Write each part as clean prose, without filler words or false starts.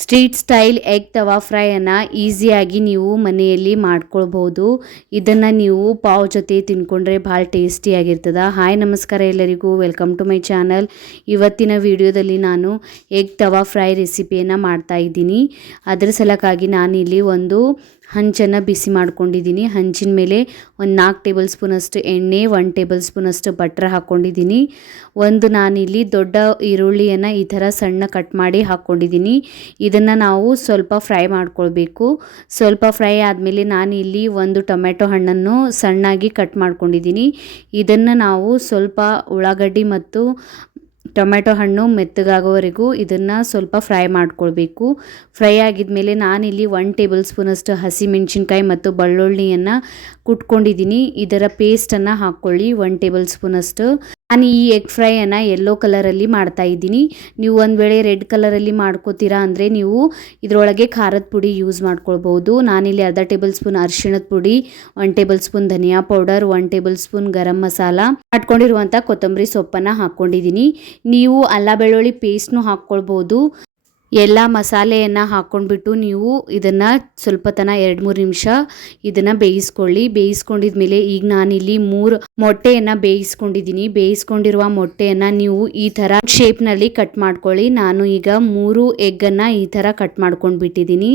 Street style egg ತವಾ ಫ್ರೈಯನ್ನು ಈಸಿಯಾಗಿ ನೀವು ಮನೆಯಲ್ಲಿ ಮಾಡ್ಕೊಳ್ಬೋದು. ಇದನ್ನು ನೀವು ಪಾವ್ ಜೊತೆ ತಿನ್ಕೊಂಡ್ರೆ ಭಾಳ ಟೇಸ್ಟಿಯಾಗಿರ್ತದೆ. ಹಾಯ್ ನಮಸ್ಕಾರ ಎಲ್ಲರಿಗೂ, ವೆಲ್ಕಮ್ ಟು ಮೈ ಚಾನಲ್. ಇವತ್ತಿನ ವಿಡಿಯೋದಲ್ಲಿ ನಾನು ಎಗ್ ತವಾ ಫ್ರೈ ರೆಸಿಪಿಯನ್ನು ಮಾಡ್ತಾ ಇದ್ದೀನಿ. ಅದರ ಸಲಕ್ಕಾಗಿ ನಾನಿಲ್ಲಿ ಒಂದು ಹಂಚನ್ನು ಬಿಸಿ ಮಾಡ್ಕೊಂಡಿದ್ದೀನಿ. ಹಂಚಿನ ಮೇಲೆ ಒಂದು 4 ಟೇಬಲ್ ಸ್ಪೂನಷ್ಟು ಎಣ್ಣೆ, 1 ಟೇಬಲ್ ಸ್ಪೂನಷ್ಟು ಬಟ್ರ್ ಹಾಕ್ಕೊಂಡಿದ್ದೀನಿ. ನಾನಿಲ್ಲಿ ದೊಡ್ಡ ಈರುಳ್ಳಿಯನ್ನು ಈ ಥರ ಸಣ್ಣ ಕಟ್ ಮಾಡಿ ಹಾಕ್ಕೊಂಡಿದ್ದೀನಿ. ಇದನ್ನು ನಾವು ಸ್ವಲ್ಪ ಫ್ರೈ ಮಾಡ್ಕೊಳ್ಬೇಕು. ಸ್ವಲ್ಪ ಫ್ರೈ ಆದಮೇಲೆ ನಾನಿಲ್ಲಿ ಒಂದು ಟೊಮೆಟೊ ಹಣ್ಣನ್ನು ಸಣ್ಣಾಗಿ ಕಟ್ ಮಾಡ್ಕೊಂಡಿದ್ದೀನಿ. ಇದನ್ನು ನಾವು ಸ್ವಲ್ಪ ಉಳ್ಳಾಗಡ್ಡಿ ಮತ್ತು ಟೊಮೆಟೊ ಹಣ್ಣು ಮೆತ್ತಗಾಗೋವರೆಗೂ ಇದನ್ನು ಸ್ವಲ್ಪ ಫ್ರೈ ಮಾಡ್ಕೊಳ್ಬೇಕು. ಫ್ರೈ ಆಗಿದ್ಮೇಲೆ ನಾನಿಲ್ಲಿ 1 ಟೇಬಲ್ ಸ್ಪೂನಷ್ಟು ಹಸಿಮೆಣಸಿನ್ಕಾಯಿ ಮತ್ತು ಬೆಳ್ಳುಳ್ಳಿಯನ್ನು ಕುಟ್ಕೊಂಡಿದ್ದೀನಿ. ಇದರ ಪೇಸ್ಟನ್ನು ಹಾಕ್ಕೊಳ್ಳಿ 1 ಟೇಬಲ್ ಸ್ಪೂನಷ್ಟು. ನಾನು ಈ ಎಗ್ ಫ್ರೈಯನ್ನು ಯೆಲ್ಲೋ ಕಲರಲ್ಲಿ ಮಾಡ್ತಾ ಇದ್ದೀನಿ. ನೀವು ಒಂದು ವೇಳೆ ರೆಡ್ ಕಲರಲ್ಲಿ ಮಾಡ್ಕೋತೀರಾ ಅಂದರೆ ನೀವು ಇದರೊಳಗೆ ಖಾರದ ಪುಡಿ ಯೂಸ್ ಮಾಡ್ಕೊಳ್ಬೋದು. ನಾನಿಲ್ಲಿ ಅರ್ಧ ಟೇಬಲ್ ಸ್ಪೂನ್ ಅರಿಶಿಣದ ಪುಡಿ, 1 ಟೇಬಲ್ ಸ್ಪೂನ್ ಧನಿಯಾ powder, 1 table spoon garam masala, ಮಾಡ್ಕೊಂಡಿರುವಂಥ ಕೊತ್ತಂಬರಿ ಸೊಪ್ಪನ್ನು ಹಾಕ್ಕೊಂಡಿದ್ದೀನಿ. ನೀವು ಅಲ್ಲ ಬೆಳ್ಳುಳ್ಳಿ ಪೇಸ್ಟ್ನು ಹಾಕ್ಕೊಳ್ಬೋದು. ಎಲ್ಲ ಮಸಾಲೆಯನ್ನು ಹಾಕ್ಕೊಂಡ್ಬಿಟ್ಟು ನೀವು ಇದನ್ನು ಸ್ವಲ್ಪ ತನ 2-3 ನಿಮಿಷ ಇದನ್ನು ಬೇಯಿಸ್ಕೊಳ್ಳಿ. ಬೇಯಿಸ್ಕೊಂಡಿದ್ಮೇಲೆ ಈಗ ನಾನಿಲ್ಲಿ 3 ಮೊಟ್ಟೆಯನ್ನು ಬೇಯಿಸ್ಕೊಂಡಿದ್ದೀನಿ. ಬೇಯಿಸ್ಕೊಂಡಿರುವ ಮೊಟ್ಟೆಯನ್ನು ನೀವು ಈ ಥರ ಶೇಪ್ನಲ್ಲಿ ಕಟ್ ಮಾಡ್ಕೊಳ್ಳಿ. ನಾನು ಈಗ 3 ಎಗ್ಗನ್ನು ಈ ಥರ ಕಟ್ ಮಾಡ್ಕೊಂಡು ಬಿಟ್ಟಿದ್ದೀನಿ.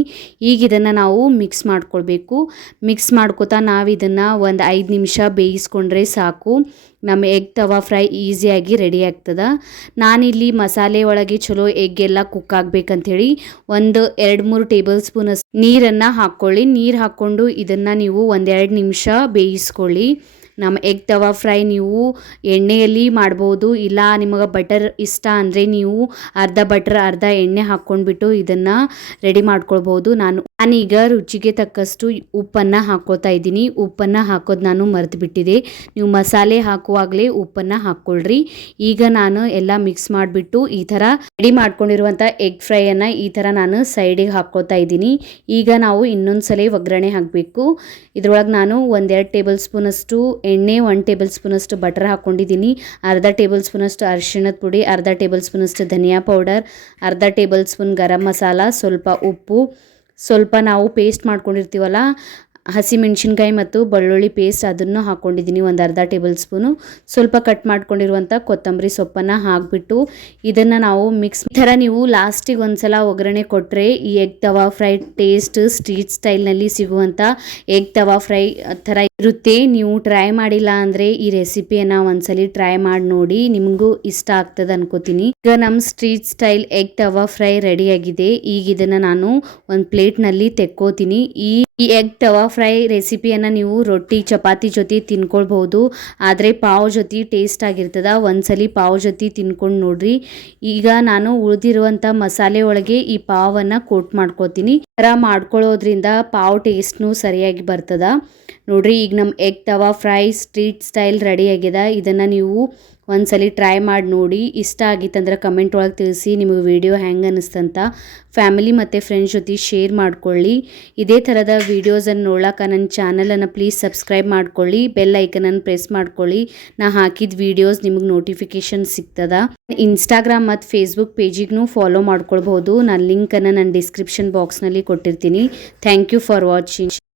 ಈಗ ಇದನ್ನು ನಾವು ಮಿಕ್ಸ್ ಮಾಡ್ಕೊಳ್ಬೇಕು. ಮಿಕ್ಸ್ ಮಾಡ್ಕೋತಾ ನಾವು ಇದನ್ನು ಒಂದು 5 ನಿಮಿಷ ಬೇಯಿಸ್ಕೊಂಡ್ರೆ ಸಾಕು. ನಮ್ಮ ಎಗ್ ತವಾ ಫ್ರೈ ಈಸಿಯಾಗಿ ರೆಡಿ ಆಗ್ತದೆ. ನಾನಿಲ್ಲಿ ಮಸಾಲೆ ಒಳಗೆ ಚಲೋ ಎಗ್ ಎಲ್ಲ ಕುಕ್ ಆಗ್ಬೇಕಂಥೇಳಿ ಒಂದು 2-3 ಟೇಬಲ್ ಸ್ಪೂನ್ ನೀರನ್ನು ಹಾಕ್ಕೊಳ್ಳಿ. ನೀರು ಹಾಕ್ಕೊಂಡು ಇದನ್ನು ನೀವು 1-2 ನಿಮಿಷ ಬೇಯಿಸ್ಕೊಳ್ಳಿ. ನಮ್ಮ ಎಗ್ ತವಾ ಫ್ರೈ ನೀವು ಎಣ್ಣೆಯಲ್ಲಿ ಮಾಡ್ಬೋದು, ಇಲ್ಲ ನಿಮಗೆ ಬಟರ್ ಇಷ್ಟ ಅಂದರೆ ನೀವು ಅರ್ಧ ಬಟರ್ ಅರ್ಧ ಎಣ್ಣೆ ಹಾಕ್ಕೊಂಡ್ಬಿಟ್ಟು ಇದನ್ನು ರೆಡಿ ಮಾಡ್ಕೊಳ್ಬೋದು. ನಾನೀಗ ರುಚಿಗೆ ತಕ್ಕಷ್ಟು ಉಪ್ಪನ್ನು ಹಾಕ್ಕೊಳ್ತಾ ಇದ್ದೀನಿ. ಉಪ್ಪನ್ನು ಹಾಕೋದು ನಾನು ಮರೆತು ಬಿಟ್ಟಿದೆ. ನೀವು ಮಸಾಲೆ ಹಾಕುವಾಗಲೇ ಉಪ್ಪನ್ನು ಹಾಕ್ಕೊಳ್ರಿ. ಈಗ ನಾನು ಎಲ್ಲ ಮಿಕ್ಸ್ ಮಾಡಿಬಿಟ್ಟು ಈ ಥರ ರೆಡಿ ಮಾಡ್ಕೊಂಡಿರುವಂಥ ಎಗ್ ಫ್ರೈಯನ್ನು ಈ ಥರ ನಾನು ಸೈಡಿಗೆ ಹಾಕ್ಕೊಳ್ತಾ ಇದ್ದೀನಿ. ಈಗ ನಾವು ಇನ್ನೊಂದು ಸಲ ಒಗ್ಗರಣೆ ಹಾಕಬೇಕು. ಇದರೊಳಗೆ ನಾನು 1-2 ಟೇಬಲ್ ಸ್ಪೂನಷ್ಟು ಎಣ್ಣೆ, 1 ಟೇಬಲ್ ಸ್ಪೂನಷ್ಟು ಬಟರ್ ಹಾಕ್ಕೊಂಡಿದ್ದೀನಿ. ಅರ್ಧ ಟೇಬಲ್ ಸ್ಪೂನಷ್ಟು ಅರಿಶಿಣದ ಪುಡಿ, ಅರ್ಧ ಟೇಬಲ್ ಸ್ಪೂನಷ್ಟು ಧನಿಯಾ ಪೌಡರ್, ಅರ್ಧ ಟೇಬಲ್ ಸ್ಪೂನ್ ಗರಂ ಮಸಾಲ, ಸ್ವಲ್ಪ ಉಪ್ಪು, ಸ್ವಲ್ಪ ನಾವು ಪೇಸ್ಟ್ ಮಾಡ್ಕೊಂಡಿರ್ತೀವಲ್ಲ ಹಸಿಮೆಣಸಿನ್ಕಾಯಿ ಮತ್ತು ಬೆಳ್ಳುಳ್ಳಿ ಪೇಸ್ಟ್ ಅದನ್ನು ಹಾಕ್ಕೊಂಡಿದ್ದೀನಿ, ಒಂದು ಅರ್ಧ ಟೇಬಲ್ ಸ್ಪೂನು. ಸ್ವಲ್ಪ ಕಟ್ ಮಾಡ್ಕೊಂಡಿರುವಂಥ ಕೊತ್ತಂಬರಿ ಸೊಪ್ಪನ್ನು ಹಾಕಿಬಿಟ್ಟು ಇದನ್ನು ನಾವು ಮಿಕ್ಸ್. ಈ ಥರ ನೀವು ಲಾಸ್ಟಿಗೆ ಒಂದು ಸಲ ಒಗ್ಗರಣೆ ಕೊಟ್ಟರೆ ಈ ಎಗ್ ತವಾ ಫ್ರೈ ಟೇಸ್ಟ್ ಸ್ಟ್ರೀಟ್ ಸ್ಟೈಲ್ನಲ್ಲಿ ಸಿಗುವಂಥ ಎಗ್ ತವಾ ಫ್ರೈ ಥರ ಇರುತ್ತೆ. ನೀವು ಟ್ರೈ ಮಾಡಿಲ್ಲ ಅಂದರೆ ಈ ರೆಸಿಪಿಯನ್ನು ಒಂದ್ಸಲಿ ಟ್ರೈ ಮಾಡಿ ನೋಡಿ, ನಿಮಗೂ ಇಷ್ಟ ಆಗ್ತದೆ ಅನ್ಕೋತೀನಿ. ಈಗ ನಮ್ಮ ಸ್ಟ್ರೀಟ್ ಸ್ಟೈಲ್ ಎಗ್ ತವಾ ಫ್ರೈ ರೆಡಿಯಾಗಿದೆ. ಈಗ ಇದನ್ನು ನಾನು ಒಂದು ಪ್ಲೇಟ್ನಲ್ಲಿ ತೆಕ್ಕೋತೀನಿ. ಈ ಎಗ್ ತವಾ ಫ್ರೈ ರೆಸಿಪಿಯನ್ನು ನೀವು ರೊಟ್ಟಿ ಚಪಾತಿ ಜೊತೆ ತಿನ್ಕೊಳ್ಬೋದು, ಆದರೆ ಪಾವ್ ಜೊತೆ ಟೇಸ್ಟ್ ಆಗಿರ್ತದೆ. ಒಂದ್ಸಲಿ ಪಾವ್ ಜೊತೆ ತಿನ್ಕೊಂಡು ನೋಡ್ರಿ. ಈಗ ನಾನು ಉಳಿದಿರುವಂಥ ಮಸಾಲೆ ಒಳಗೆ ಈ ಪಾವನ್ನು ಕೋಟ್ ಮಾಡ್ಕೋತೀನಿ. ಈ ಥರ ಮಾಡ್ಕೊಳ್ಳೋದ್ರಿಂದ ಪಾವ್ ಟೇಸ್ಟ್ನು ಸರಿಯಾಗಿ ಬರ್ತದೆ ನೋಡ್ರಿ. ಈಗ ನಮ್ಮ ಎಗ್ ತವಾ ಫ್ರೈ ಸ್ಟ್ರೀಟ್ ಸ್ಟೈಲ್ ರೆಡಿ ಆಗಿದೆ. ಇದನ್ನು ನೀವು ಒಂದ್ಸಲಿ ಟ್ರೈ ಮಾಡಿ ನೋಡಿ. ಇಷ್ಟ ಆಗಿತ್ತಂದ್ರೆ ಕಮೆಂಟ್ ಒಳಗೆ ತಿಳಿಸಿ ನಿಮಗೆ ವಿಡಿಯೋ ಹೆಂಗೆ ಅನ್ನಿಸ್ತಂತ. ಫ್ಯಾಮಿಲಿ ಮತ್ತು ಫ್ರೆಂಡ್ಸ್ ಜೊತೆ ಶೇರ್ ಮಾಡ್ಕೊಳ್ಳಿ. ಇದೇ ಥರದ ವೀಡಿಯೋಸನ್ನು ನೋಡೋಕೆ ನನ್ನ ಚಾನಲನ್ನು ಪ್ಲೀಸ್ ಸಬ್ಸ್ಕ್ರೈಬ್ ಮಾಡ್ಕೊಳ್ಳಿ. ಬೆಲ್ ಐಕನನ್ನು ಪ್ರೆಸ್ ಮಾಡ್ಕೊಳ್ಳಿ. ನಾ ಹಾಕಿದ ವೀಡಿಯೋಸ್ ನಿಮಗೆ ನೋಟಿಫಿಕೇಷನ್ ಸಿಗ್ತದ. ಇನ್ಸ್ಟಾಗ್ರಾಮ್ ಮತ್ತು ಫೇಸ್ಬುಕ್ ಪೇಜಿಗೂ ಫಾಲೋ ಮಾಡ್ಕೊಳ್ಬೋದು. ನಾನು ಲಿಂಕನ್ನು ನನ್ನ ಡಿಸ್ಕ್ರಿಪ್ಷನ್ ಬಾಕ್ಸ್ನಲ್ಲಿ ಕೊಟ್ಟಿರ್ತೀನಿ. Thank you for watching.